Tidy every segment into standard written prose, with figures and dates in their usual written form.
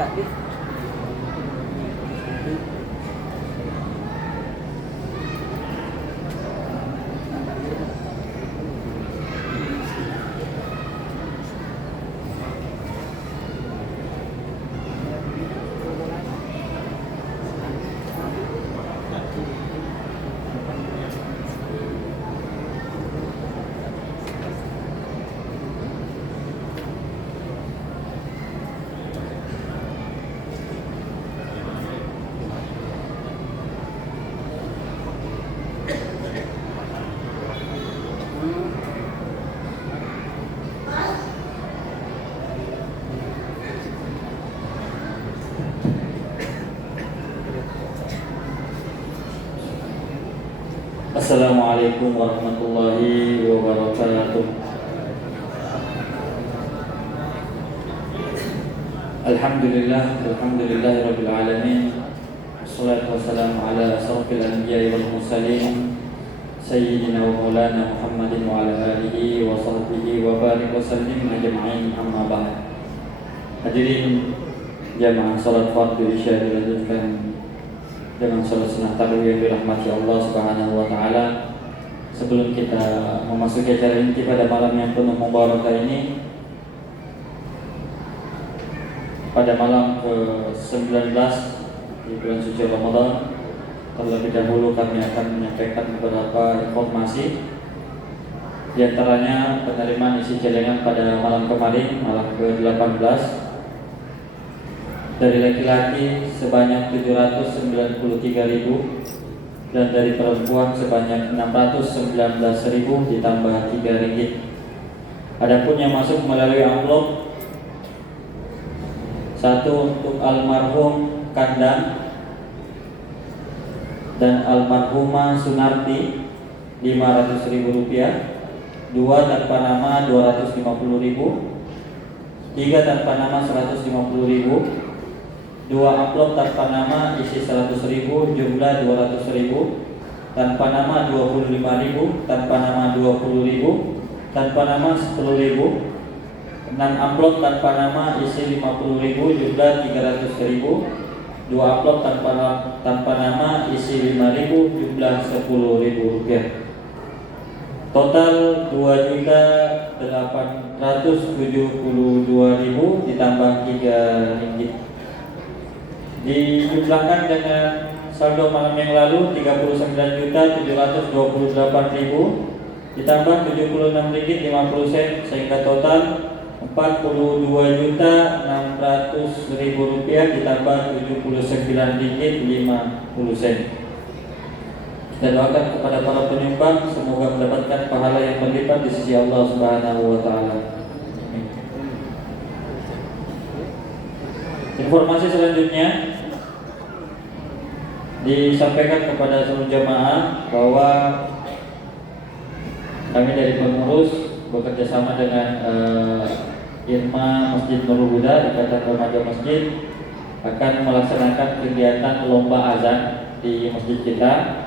tadi. Assalamualaikum warahmatullahi wabarakatuh. Alhamdulillahirabbil alamin. Wassalatu wassalamu ala asrofil anbiya'i wal mursalin sayyidina wa maulana Muhammadin wa ala alihi wa sahbihi wa barik wa sallim ajma'in, amma ba'd. Hadirin jamaah salat fardu isya dilanjutkan dengan salat sunat tarawih yang dirahmati Allah Subhanahu wa taala. Sebelum kita memasuki acara inti pada malam yang penuh mubarakah ini, pada malam ke-19 di bulan suci Ramadan, terlebih dahulu kami akan menyampaikan beberapa informasi. Di antaranya penerimaan isi celengan pada malam kemarin, malam ke-18, dari laki-laki sebanyak 793.000 dan dari perempuan sebanyak 619.000 ditambah 3 ringgit. Adapun yang masuk melalui amplop, satu untuk almarhum Kandang dan almarhumah Sunarti 500.000 rupiah, 2 tanpa nama 250.000, 3 tanpa nama 150.000, 2 amplop tanpa nama isi 100.000 jumlah 200.000, tanpa nama 25.000, tanpa nama 20.000, tanpa nama 10.000, 6 amplop tanpa nama isi 50.000 jumlah 300.000, 2 amplop tanpa nama isi 5.000 jumlah 10.000 rupiah. Total 2.872.000 ditambah 3 ringgit. Dijumlahkan dengan saldo malam yang lalu 39.728.000 ditambah 76 ringgit 50 sen, sehingga total 42.600.000 rupiah ditambah 79 ringgit 50 sen. Kita doakan kepada para penyumbang semoga mendapatkan pahala yang berlipat di sisi Allah Subhanahu wa taala. Informasi selanjutnya disampaikan kepada seluruh jamaah bahwa kami dari pengurus bekerja sama dengan IRMA Masjid Nurul Huda, Ikatan Remaja Masjid, akan melaksanakan kegiatan lomba azan di masjid kita,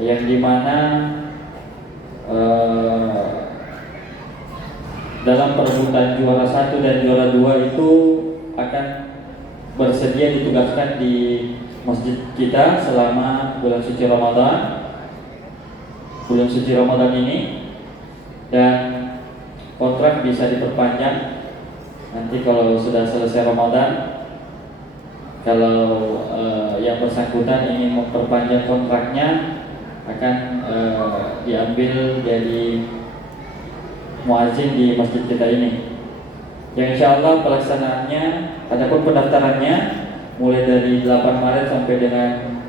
yang dimana dalam perebutan juara 1 dan juara 2 itu akan bersedia ditugaskan di masjid kita selama bulan suci Ramadan ini, dan kontrak bisa diperpanjang nanti kalau sudah selesai Ramadan. Kalau yang bersangkutan ingin memperpanjang kontraknya, akan diambil jadi muazin di masjid kita ini. Yang insya Allah pelaksanaannya, adapun pendaftarannya mulai dari 8 Maret sampai dengan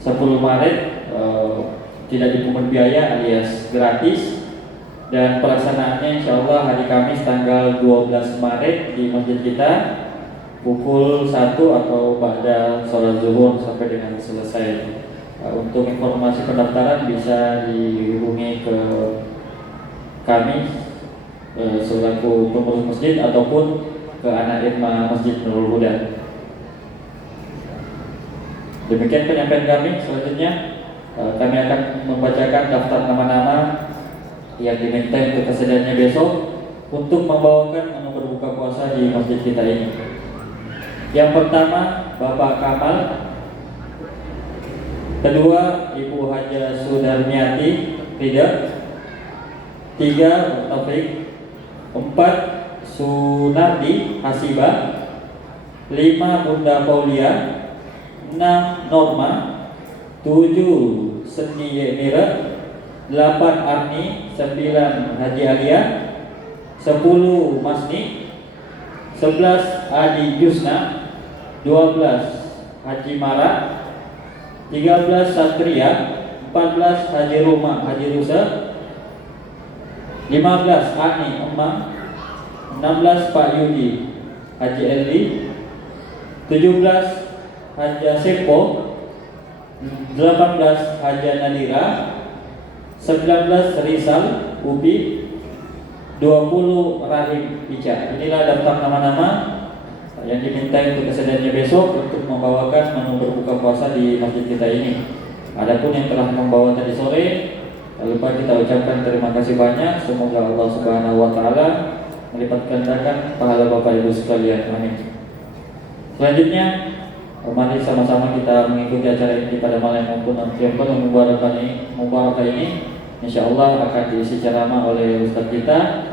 10 Maret tidak dipungut biaya alias gratis, dan pelaksanaannya insya Allah hari Kamis tanggal 12 Maret di masjid kita pukul 1 atau pada sholat zuhur sampai dengan selesai. Untuk informasi pendaftaran bisa dihubungi ke kami selaku pengurus masjid ataupun ke anak IRMA Masjid Nurul Huda. Demikian penyampaian kami. Selanjutnya kami akan membacakan daftar nama-nama yang diminta untuk kesediaannya besok untuk membawakan menu berbuka puasa di masjid kita ini. Yang pertama Bapak Kamal, kedua Ibu Haja Sudarmiati Rida, 3 Taufik, 4 Sunardi Hasiba, 5 Bunda Paulia, 6 Norma, 7 Seni Yemira, 8 Arni, 9 Haji Alia, 10 Masni, 11 Adi Yusna, 12 Haji Mara, 13 Satria, 14 Haji Roma Haji Rusa, 15 Ani Emang, 16 Pak Yudi Haji Eli, 17 Haja Sepo, 18 Haja Nadira, 19 Rizal Ubi, 20 Rahim Ica. Inilah daftar nama-nama yang diminta untuk kesediaannya besok untuk membawakan menu berbuka puasa di masjid kita ini. Adapun yang telah membawa tadi sore, tak lupa kita ucapkan terima kasih banyak. Semoga Allah Subhanahu wa taala melipat gandakan pahala Bapak Ibu sekalian. Amin. Selanjutnya, mari sama-sama kita mengikuti acara ini pada malam maupun yang penuh mubarakah ini. Insyaallah akan diisi ceramah oleh Ustaz kita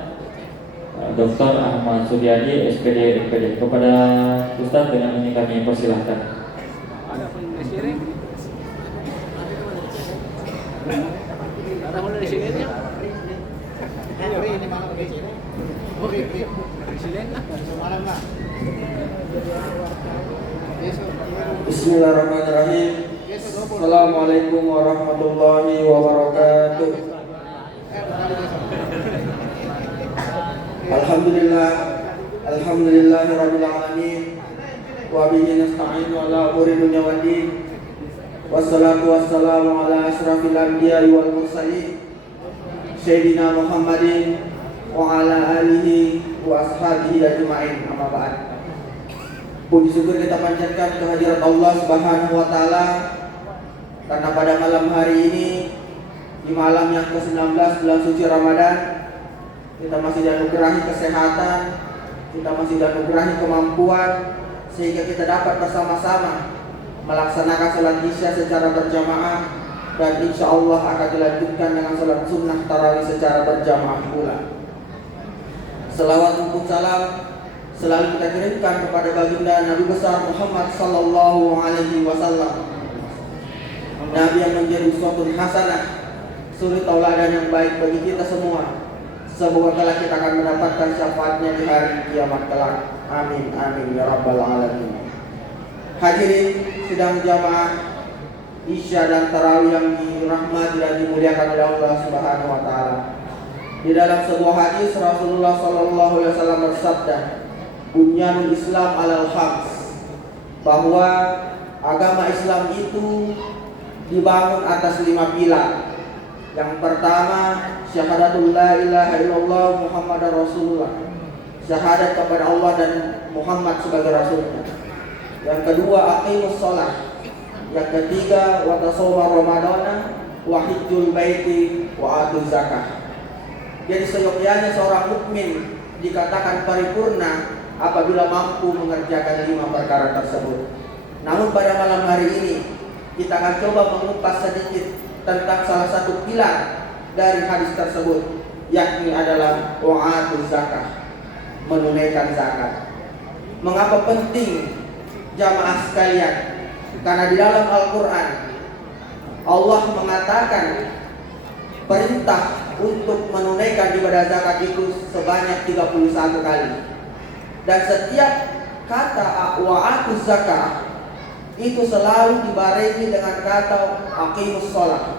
Dr. Ahmad Suryadi SPD MPD. Kepada Ustaz dengan ini kami persilahkan. Ada presiden? Ada presidennya? Ini mana presiden? Presiden? Semalam lah. Bismillahirrahmanirrahim. Assalamualaikum warahmatullahi wabarakatuh. Alhamdulillahirabbil alamin. Wa bihi nasta'inu ala umuri dunya waddin. Wassalatu wassalamu ala asyrafil anbiya'i wal mursalin Sayyidina Muhammadin wa ala alihi wa ashabihi ajma'in. Amma ba'd. Puji syukur kita panjatkan kehadirat Allah Subhanahu wa taala karena pada malam hari ini, di malam yang ke-19 bulan suci Ramadan, kita masih dianugerahi kesehatan, kita masih dianugerahi kemampuan sehingga kita dapat bersama-sama melaksanakan sholat isya secara berjamaah, dan insya Allah akan dilanjutkan dengan sholat sunnah tarawih secara berjamaah pula. Selawat dan salam selalu kita kirimkan kepada baginda Nabi besar Muhammad sallallahu alaihi wasallam, Nabi yang menjadi uswatun hasanah, suri tauladan yang baik bagi kita semua. Semoga kelak kita akan mendapatkan syafaatnya di hari kiamat kelak. Amin amin ya rabbal alamin. Hadirin sidang jamaah isya dan tarawih yang dirahmati dan dimuliakan oleh Allah Subhanahu wa taala. Di dalam sebuah hadis Rasulullah sallallahu alaihi wasallam bersabda, "Bunyanul Islam alal khams," bahwa agama Islam itu dibangun atas 5 pilar. Yang pertama, syahadatul la ilaha illallah Muhammadar Rasulullah, syahadat kepada Allah dan Muhammad sebagai Rasulnya. Yang kedua, aqimus sholat. Yang ketiga, wa tasawwar ramadana wa hijjul baiti wa atuz zakah. Jadi seyogyanya seorang mukmin dikatakan paripurna apabila mampu mengerjakan 5 perkara tersebut. Namun pada malam hari ini kita akan coba mengupas sedikit tentang salah satu pilar dari hadis tersebut, yakni adalah wa'atuz zakah, menunaikan zakat. Mengapa penting jamaah sekalian? Karena di dalam Al-Quran Allah mengatakan perintah untuk menunaikan ibadah zakat itu sebanyak 31 kali. Dan setiap kata wa'atuz zakah itu selalu dibarengi dengan kata aqimus sholat.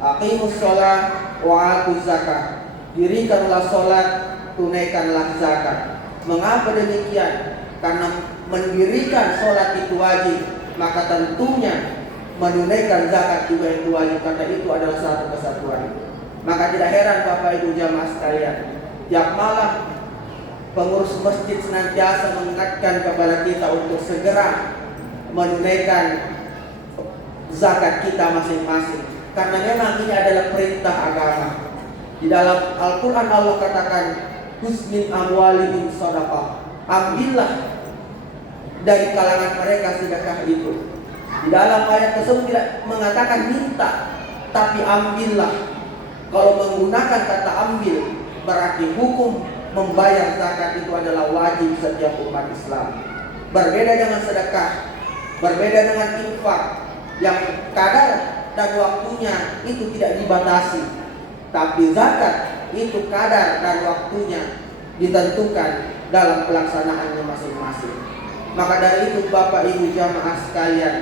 Aqimus sholat wa'atuz zakah. Dirikanlah sholat, tunaikanlah zakat. Mengapa demikian? Karena mendirikan sholat itu wajib, maka tentunya menunaikan zakat juga itu wajib, karena itu adalah satu kesatuan. Maka tidak heran Bapak Ibu jamaah sekalian, tiap malam pengurus masjid senantiasa mengingatkan kepada kita untuk segera menunaikan zakat kita masing-masing, karena memang ini adalah perintah agama. Di dalam Al-Quran Allah katakan, "Husmin amwalihim shadaqah," ambillah dari kalangan mereka sedekah itu. Di dalam ayat tersebut tidak mengatakan minta, tapi ambillah. Kalau menggunakan kata ambil, berarti hukum membayar zakat itu adalah wajib setiap umat Islam. Berbeda dengan sedekah, berbeda dengan infak yang kadar dan waktunya itu tidak dibatasi. Tapi zakat itu kadar dan waktunya ditentukan dalam pelaksanaannya masing-masing. Maka dari itu Bapak Ibu jamaah sekalian,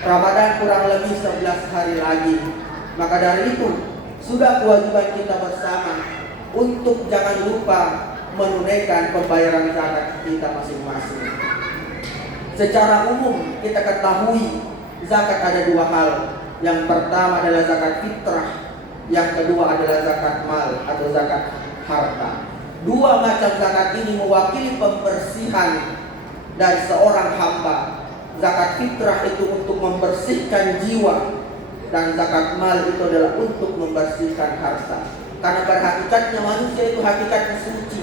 Ramadan kurang lebih 11 hari lagi. Maka dari itu sudah kewajiban kita bersama untuk jangan lupa menunaikan pembayaran zakat kita masing-masing. Secara umum kita ketahui zakat ada dua hal. Yang pertama adalah zakat fitrah, yang kedua adalah zakat mal atau zakat harta. Dua macam zakat ini mewakili pembersihan dari seorang hamba. Zakat fitrah itu untuk membersihkan jiwa, dan zakat mal itu adalah untuk membersihkan harta. Karena pada hakikatnya manusia itu hakikatnya suci,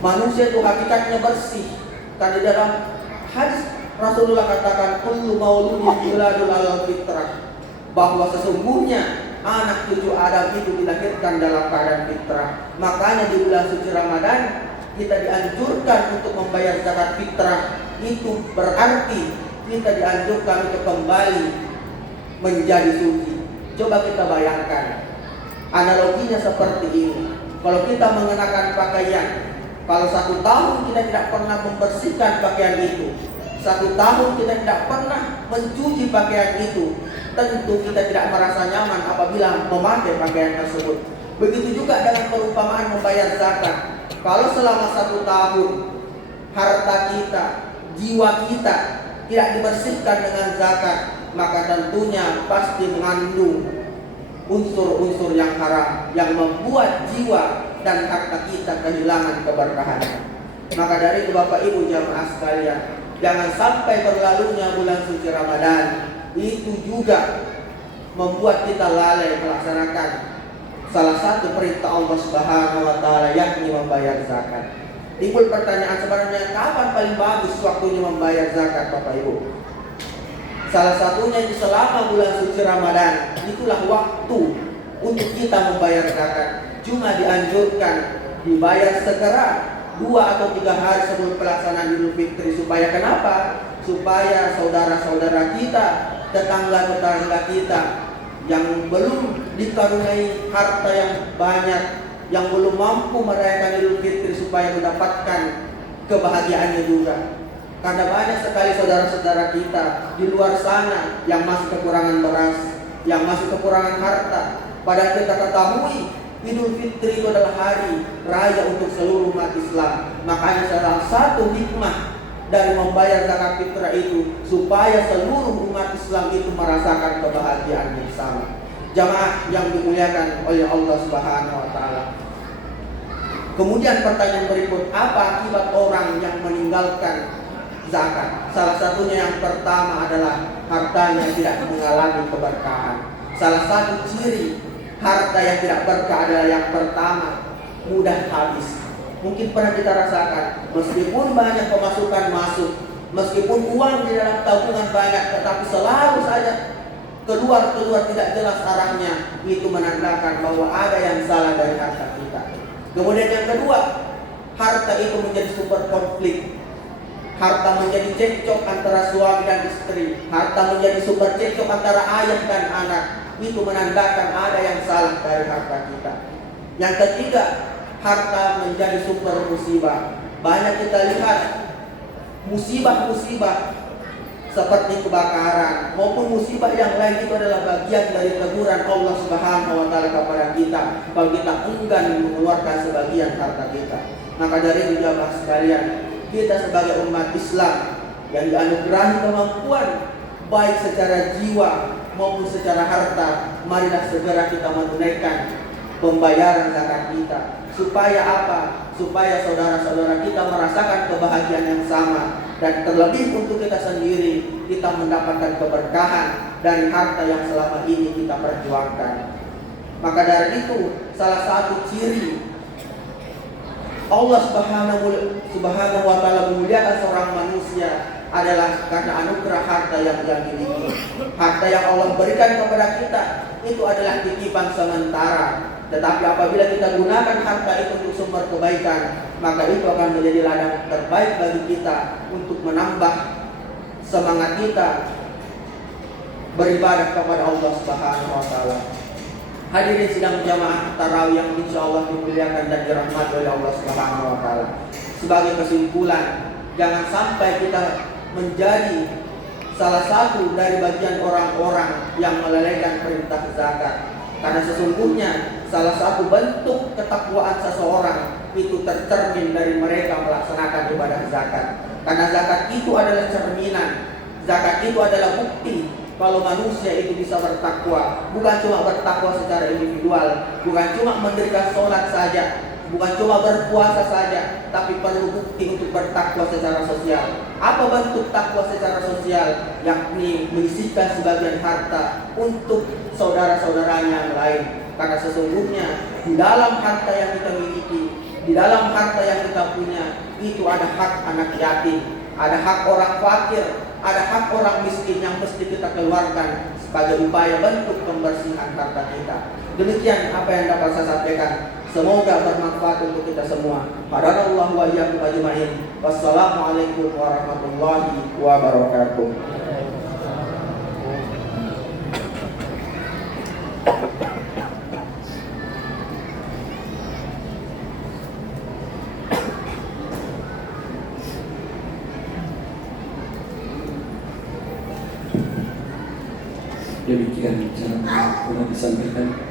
manusia itu hakikatnya bersih. Karena di dalam hadis Rasulullah katakan kullu mauludin yuladul alal fitrah, bahwa sesungguhnya anak cucu Adam itu dilahirkan dalam keadaan fitrah. Makanya di bulan suci Ramadan kita dianjurkan untuk membayar zakat fitrah. Itu berarti kita dianjurkan untuk kembali menjadi suci. Coba kita bayangkan, analoginya seperti ini. Kalau kita mengenakan pakaian, kalau 1 tahun kita tidak pernah membersihkan pakaian itu, 1 tahun kita tidak pernah mencuci pakaian itu, tentu kita tidak merasa nyaman apabila memakai pakaian tersebut. Begitu juga dengan perumpamaan membayar zakat. Kalau selama 1 tahun harta kita, jiwa kita tidak dibersihkan dengan zakat, maka tentunya pasti mengandung unsur-unsur yang haram yang membuat jiwa dan harta kita kehilangan keberkahan. Maka dari itu Bapak Ibu jamaah sekalian, jangan sampai berlalunya bulan suci Ramadan itu juga membuat kita lalai melaksanakan salah satu perintah Allah Subhanahu wa taala, yakni membayar zakat. Timbul pertanyaan, sebenarnya kapan paling bagus waktunya membayar zakat Bapak Ibu? Salah satunya di selama bulan suci Ramadan, itulah waktu untuk kita membayar zakat. Cuma dianjurkan dibayar segera 2 atau 3 hari sebelum pelaksanaan Idul Fitri. Supaya kenapa? Supaya saudara-saudara kita, tetangga-tetangga kita yang belum dikaruniai harta yang banyak, yang belum mampu merayakan Idul Fitri, supaya mendapatkan kebahagiaannya juga. Karena banyak sekali saudara-saudara kita di luar sana yang masih kekurangan beras, yang masih kekurangan harta. Padahal kita ketahui Idul Fitri itu adalah hari raya untuk seluruh umat Islam. Makanya salah satu hikmah dari membayar zakat fitrah itu supaya seluruh umat Islam itu merasakan kebahagiaan bersama. Jamaah yang dimuliakan oleh Allah Subhanahu wa taala. Kemudian pertanyaan berikut, apa akibat orang yang meninggalkan zakat? Salah satunya yang pertama adalah hartanya tidak mengalami keberkahan. Salah satu ciri harta yang tidak berkah adalah yang pertama, mudah habis. Mungkin pernah kita rasakan, meskipun banyak pemasukan masuk, meskipun uang di dalam tabungan banyak, tetapi selalu saja keluar tidak jelas arahnya. Itu menandakan bahwa ada yang salah dari harta kita. Kemudian yang kedua, harta itu menjadi sumber konflik. Harta menjadi cekcok antara suami dan istri. Harta menjadi sumber cekcok antara ayah dan anak. Itu menandakan ada yang salah dari harta kita. Yang ketiga, harta menjadi sumber musibah. Banyak kita lihat musibah-musibah seperti kebakaran maupun musibah yang lain, itu adalah bagian dari teguran Allah Subhanahu wa taala kepada kita kalau kita enggan mengeluarkan sebagian harta kita. Maka dari itu jamaah sekalian, kita sebagai umat Islam yang dianugerahi kemampuan baik secara jiwa maupun secara harta, marilah segera kita menunaikan pembayaran zakat kita. Supaya apa? Supaya saudara-saudara kita merasakan kebahagiaan yang sama, dan terlebih untuk kita sendiri, kita mendapatkan keberkahan dari harta yang selama ini kita perjuangkan. Maka dari itu, salah satu ciri Allah Subhanahu wa taala memuliakan seorang manusia adalah karena anugerah harta yang dia miliki. Harta yang Allah berikan kepada kita itu adalah titipan sementara. Tetapi apabila kita gunakan harta itu untuk sumber kebaikan, maka itu akan menjadi ladang terbaik bagi kita untuk menambah semangat kita beribadah kepada Allah Subhanahu wa taala. Hadirin sidang jamaah tarawih yang insyaallah dimuliakan dan dirahmati oleh Allah Subhanahu wa taala. Sebagai kesimpulan, jangan sampai kita menjadi salah satu dari bagian orang-orang yang melalaikan perintah zakat. Karena sesungguhnya salah satu bentuk ketakwaan seseorang itu tercermin dari mereka melaksanakan ibadah zakat. Karena zakat itu adalah cerminan, zakat itu adalah bukti kalau manusia itu bisa bertakwa. Bukan cuma bertakwa secara individual, bukan cuma mendirikan sholat saja, bukan cuma berpuasa saja, tapi perlu bukti untuk bertakwa secara sosial. Apa bentuk takwa secara sosial? Yakni menyisihkan sebagian harta untuk saudara-saudaranya yang lain. Karena sesungguhnya di dalam harta yang kita miliki, di dalam harta yang kita punya, itu ada hak anak yatim, ada hak orang fakir, ada hak orang miskin yang mesti kita keluarkan sebagai upaya bentuk pembersihan harta kita. Demikian apa yang dapat saya sampaikan. Semoga bermanfaat untuk kita semua. Hadanallahu wa iyyakum ajma'in. Wassalamualaikum warahmatullahi wabarakatuh. Demikian cara pernah disampaikan